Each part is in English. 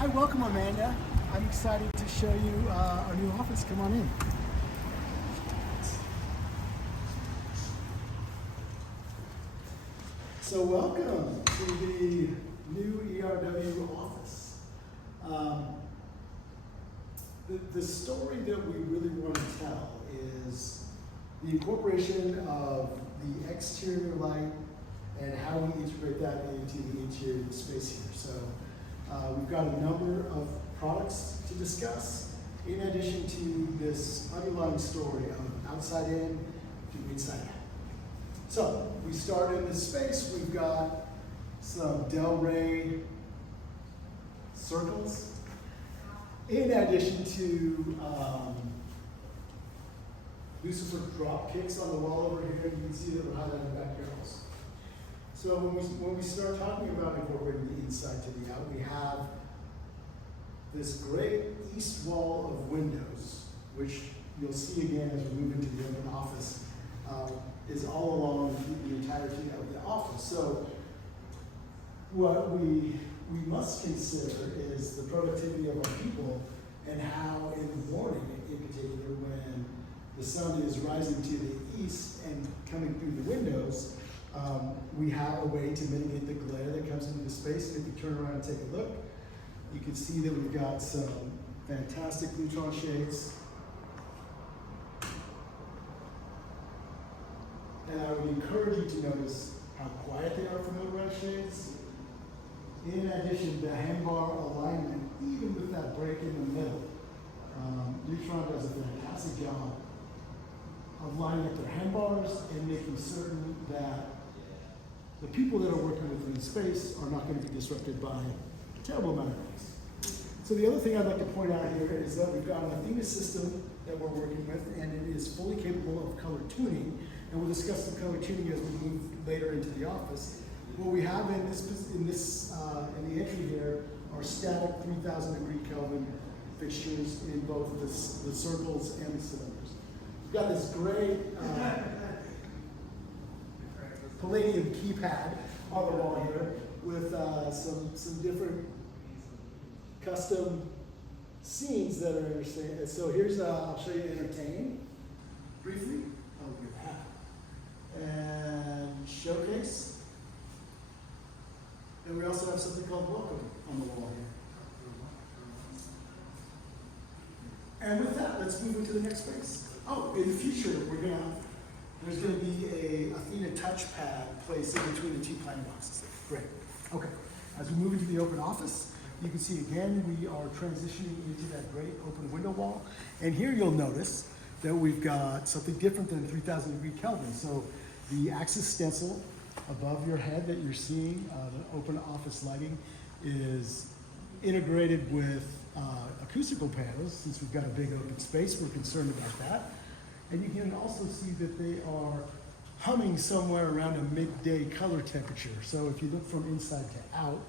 Hi, welcome Amanda. I'm excited to show you our new office. Come on in. So welcome to the new ERW office. The story that we really want to tell is the incorporation of the exterior light and how we integrate that into the interior of the space here. So we've got a number of products to discuss in addition to this underlying story of outside in to inside out. So we start in this space. We've got some Del Rey circles in addition to Lucifer drop kicks on the wall over here. You can see that we're highlighting back here also. So when we start talking about incorporating the inside to the out, we have this great east wall of windows, which you'll see again as we move into the open office, is all along the entirety of the office. So what we must consider is the productivity of our people and how in the morning in particular when the sun is rising to the east and coming through the windows, we have a way to mitigate the glare that comes into the space. If you turn around and take a look, you can see that we've got some fantastic Lutron shades. And I would encourage you to notice how quiet they are for motorized shades. In addition, the handbar alignment, even with that break in the middle, Lutron does a fantastic job of lining up their handbars and making certain that the people that are working within the space are not going to be disrupted by a terrible amount of noise. So the other thing I'd like to point out here is that we've got an Athena system that we're working with, and it is fully capable of color tuning. And we'll discuss the color tuning as we move later into the office. What we have in the entry here are static 3,000 degree Kelvin fixtures in both the circles and the cylinders. We've got this great Palladium keypad on the wall here with some different custom scenes that are interesting. So here's, I'll show you Entertain briefly. Oh, good hat. And Showcase. And we also have something called Welcome on the wall here. And with that, let's move into the next space. Oh, in the future, there's gonna be a Athena touchpad placed in between the two planning boxes. Great. Okay. As we move into the open office, you can see again, we are transitioning into that great open window wall. And here you'll notice that we've got something different than 3,000 degree Kelvin. So the Axis stencil above your head that you're seeing, the open office lighting, is integrated with acoustical panels. Since we've got a big open space, we're concerned about that. And you can also see that they are humming somewhere around a midday color temperature. So if you look from inside to out,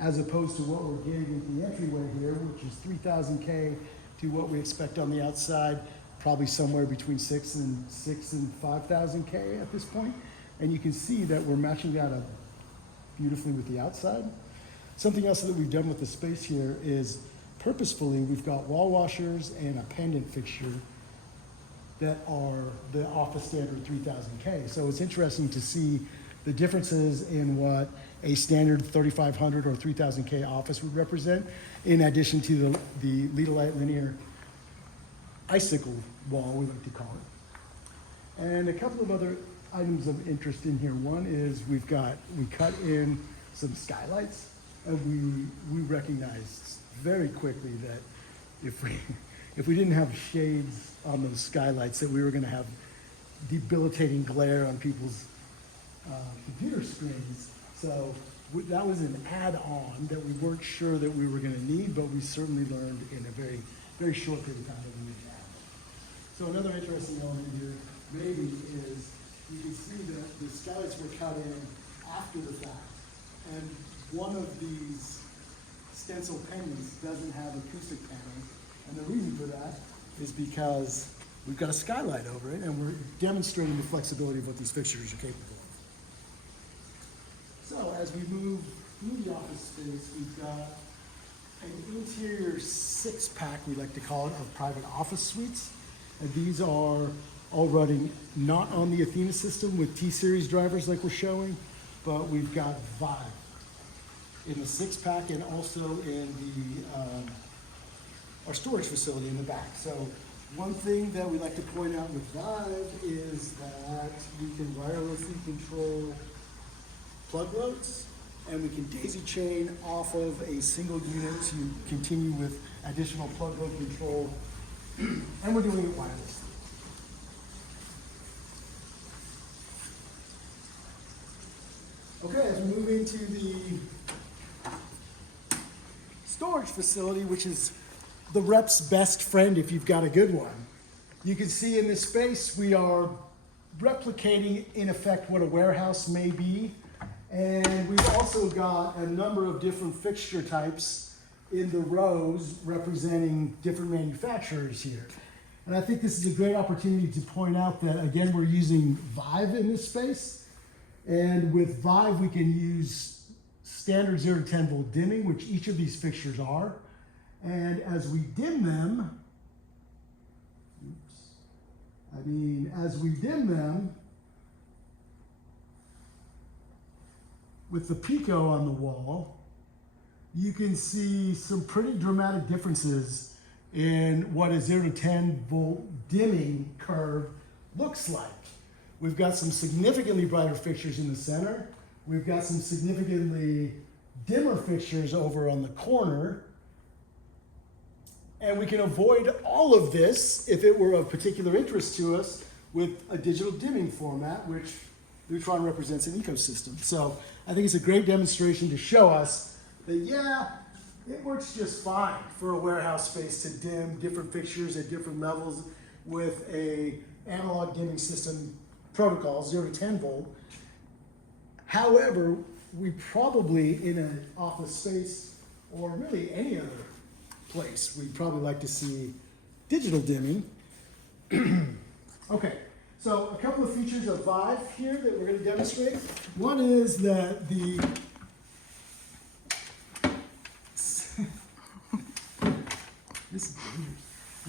as opposed to what we're getting at the entryway here, which is 3,000K to what we expect on the outside, probably somewhere between 6,000 and 5,000K at this point. And you can see that we're matching that up beautifully with the outside. Something else that we've done with the space here is purposefully, we've got wall washers and a pendant fixture that are the office standard 3,000K. So it's interesting to see the differences in what a standard 3,500 or 3,000K office would represent, in addition to the Light linear icicle wall, we like to call it. And a couple of other items of interest in here. One is we cut in some skylights, and we recognized very quickly that if we didn't have shades on those skylights, that we were going to have debilitating glare on people's computer screens. So that was an add-on that we weren't sure that we were going to need, but we certainly learned in a very, very short period of time that we needed to have. So another interesting element here maybe is you can see that the skylights were cut in after the fact. And one of these stencil pendants doesn't have acoustic panels. And the reason for that is because we've got a skylight over it, and we're demonstrating the flexibility of what these fixtures are capable of. So as we move through the office space, we've got an interior six-pack, we like to call it, of private office suites. And these are all running not on the Athena system with T-Series drivers like we're showing, but we've got Vive in the six-pack and also in the our storage facility in the back. So one thing that we like to point out with Vive is that we can wirelessly control plug loads, and we can daisy chain off of a single unit to continue with additional plug load control, and we're doing it wirelessly. Okay, as we move into the storage facility, which is the rep's best friend if you've got a good one. You can see in this space we are replicating in effect what a warehouse may be, and we've also got a number of different fixture types in the rows representing different manufacturers here. And I think this is a great opportunity to point out that, again, we're using Vive in this space, and with Vive we can use standard 0 to 10 volt dimming, which each of these fixtures are. And as we dim them, as we dim them, with the Pico on the wall, you can see some pretty dramatic differences in what a 0 to 10 volt dimming curve looks like. We've got some significantly brighter fixtures in the center. We've got some significantly dimmer fixtures over on the corner. And we can avoid all of this if it were of particular interest to us with a digital dimming format, which Lutron represents an ecosystem. So I think it's a great demonstration to show us that, yeah, it works just fine for a warehouse space to dim different fixtures at different levels with a analog dimming system protocol, 0 to 10 volt. However, we probably, in an office space or really any other place, we'd probably like to see digital dimming. Okay, so a couple of features of Vive here that we're going to demonstrate. One is that the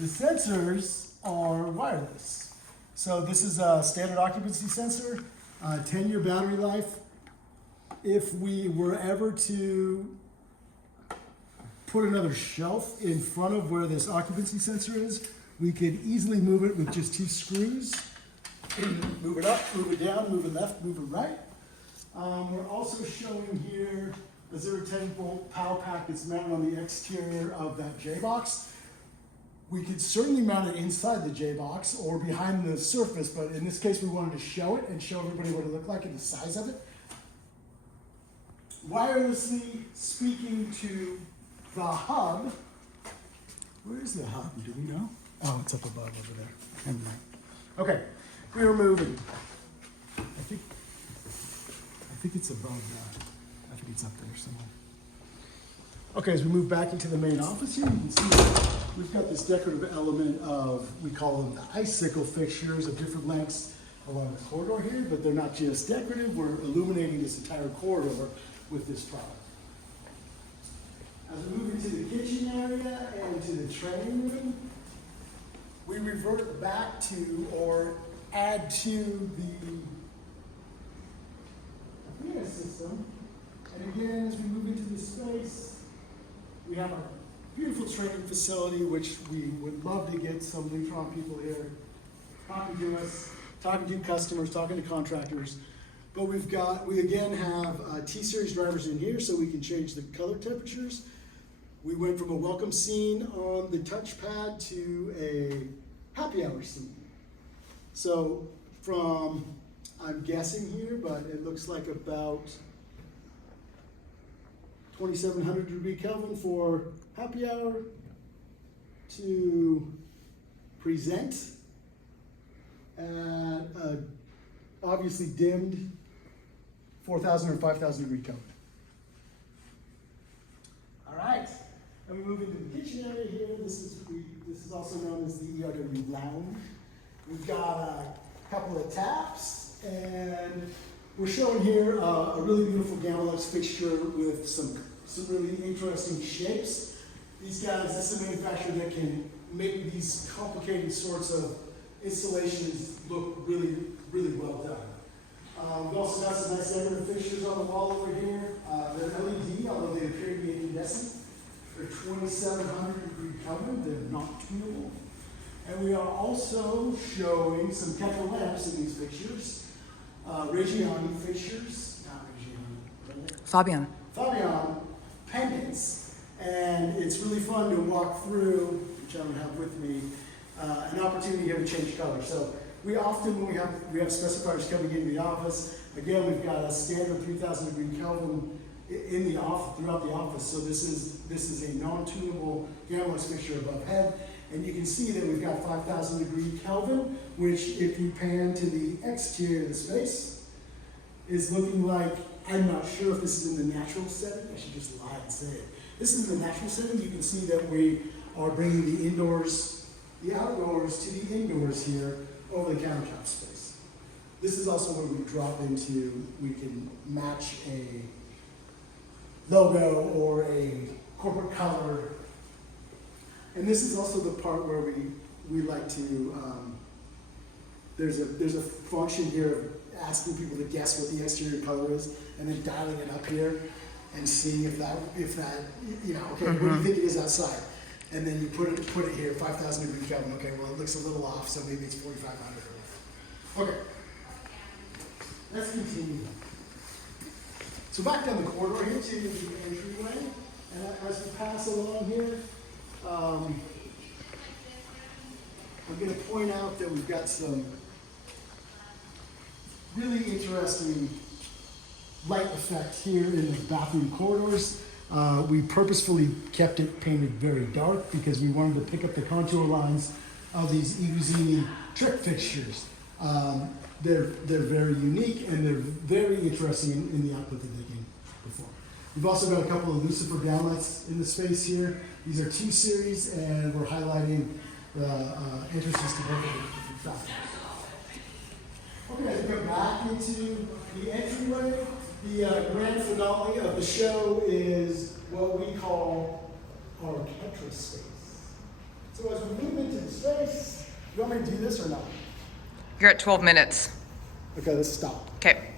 sensors are wireless. So this is a standard occupancy sensor, 10-year battery life. If we were ever to put another shelf in front of where this occupancy sensor is, we could easily move it with just 2 screws. Move it up, move it down, move it left, move it right. We're also showing here a 0 to 10 volt power pack that's mounted on the exterior of that J-box. We could certainly mount it inside the J-box or behind the surface, but in this case we wanted to show it and show everybody what it looked like and the size of it. Wirelessly speaking to the hub. Where is the hub? Do we know? Oh, it's up above over there. Okay, we are moving. I think it's above that. I think it's up there somewhere. Okay, as we move back into the main office here, you can see we've got this decorative element of, we call them the icicle fixtures of different lengths along the corridor here, but they're not just decorative, we're illuminating this entire corridor with this product. As we move into the kitchen area and to the training room, we revert back to or add to the Athena system. And again, as we move into the space, we have our beautiful training facility, which we would love to get some Lutron people here talking to us, talking to customers, talking to contractors. But we again have T-Series drivers in here so we can change the color temperatures. We went from a welcome scene on the touchpad to a happy hour scene. So from, I'm guessing here, but it looks like about 2700 degree Kelvin for happy hour to present at a obviously dimmed 4000 or 5000 degree Kelvin. All right, and we move into the kitchen area here. This is also known as the ERW lounge. We've got a couple of taps, and we're showing here a really beautiful Gamma Lux fixture with some really interesting shapes. These guys, this is a manufacturer that can make these complicated sorts of installations look really, really well done. We've also got some nice decorative fixtures on the wall over here. They're LED, although they appear to be incandescent. They're 2,700 degree Kelvin. They're not tunable. And we are also showing some Tetra lamps in these fixtures. Reggiani fixtures, not Reggiani, Fabian. Fabian pendants. And it's really fun to walk through, which I don't have with me, an opportunity here to change color. So we often, when we have specifiers coming into the office, again, we've got a standard 3,000 degree Kelvin in the office, throughout the office. So this is a non-tunable Gamma-Lux fixture above head. And you can see that we've got 5,000 degree Kelvin, which if you pan to the exterior of the space, is looking like, I'm not sure if this is in the natural setting. I should just lie and say it. This is the natural setting. You can see that we are bringing the indoors, the outdoors to the indoors here over the countertop space. This is also where we drop into, we can match a logo or a corporate color. And this is also the part where we like to, there's a function here of asking people to guess what the exterior color is and then dialing it up here and seeing if that, you know, okay, what do you think it is outside? And then you put it here, 5,000 degree Kelvin. Okay, well, it looks a little off, so maybe it's 4,500 or whatever. Okay, let's continue. So back down the corridor here to the entryway, and as we pass along here, I'm going to point out that we've got some really interesting light effects here in the bathroom corridors. We purposefully kept it painted very dark because we wanted to pick up the contour lines of these Iguzini trick fixtures. They're very unique and they're very interesting in the output that they can perform. We've also got a couple of Lucifer downlights in the space here. These are 2 series and we're highlighting the entrances to both of the different factories. Okay, as we go back into the entryway, the grand finale of the show is what we call our Ketra space. So as we move into the space, you want me to do this or not? You're at 12 minutes. Okay, let's stop. Okay.